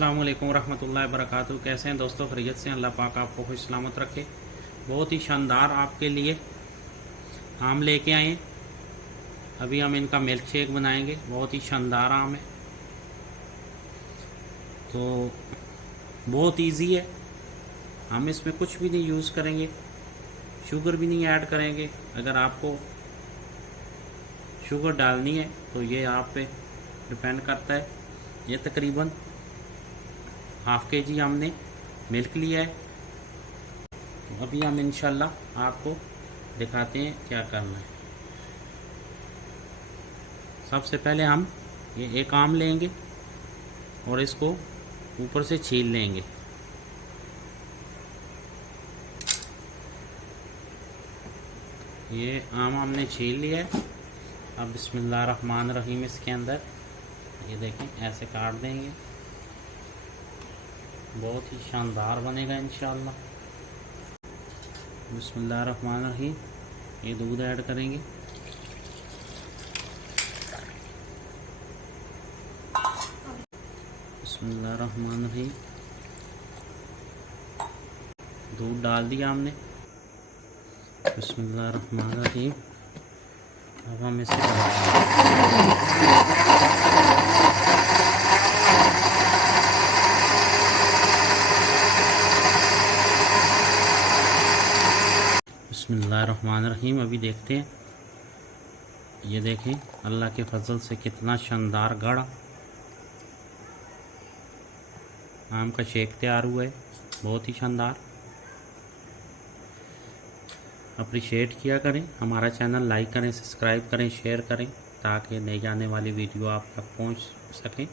अस्सलाम वालेकुम रहमतुल्लाहि व बरकातहू। कैसे हैं दोस्तों? खैरियत से? अल्लाह पाक आपको खुश सलामत रखे। बहुत ही शानदार आपके लिए आम लेके आए हैं। अभी हम इनका मिल्क शेक बनाएंगे। बहुत ही शानदार आम है, तो बहुत इजी है। हम इसमें कुछ भी नहीं यूज़ करेंगे, शुगर भी नहीं ऐड करेंगे। अगर आपको शुगर डालनी है तो ये आप पे डिपेंड करता है। ये तकरीबन हाफ़ के जी हमने मिल्क लिया है। तो अभी हम इंशाल्लाह आपको दिखाते हैं क्या करना है। सबसे पहले हम ये एक आम लेंगे और इसको ऊपर से छील लेंगे। ये आम हमने छील लिया है। अब बिस्मिल्लाह रहमान रहीम इसके अंदर ये देखें ऐसे काट देंगे। बहुत ही शानदार बनेगा इंशाअल्लाह। बिस्मिल्लाह रहमान रहीम। ये दूध ऐड करेंगे। बिस्मिल्लाह रहमान रहीम। दूध डाल दिया हमने। बिस्मिल्लाह रहमान रहीम। अब हम इसे बिस्मिल्लाहिर्रहमानिर्रहीम। अभी देखते हैं। ये देखें अल्लाह के फजल से कितना शानदार गाढ़ा आम का शेक तैयार हुआ है। बहुत ही शानदार। अप्रिशिएट किया करें, हमारा चैनल लाइक करें, सब्सक्राइब करें, शेयर करें, ताकि नई आने वाली वीडियो आप तक पहुंच सकें।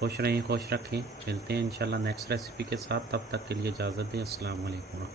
खुश रहें, खुश रखें। मिलते हैं इंशाल्लाह नेक्स्ट रेसिपी के साथ। तब तक के लिए इजाज़त दें। अस्सलाम वालेकुम।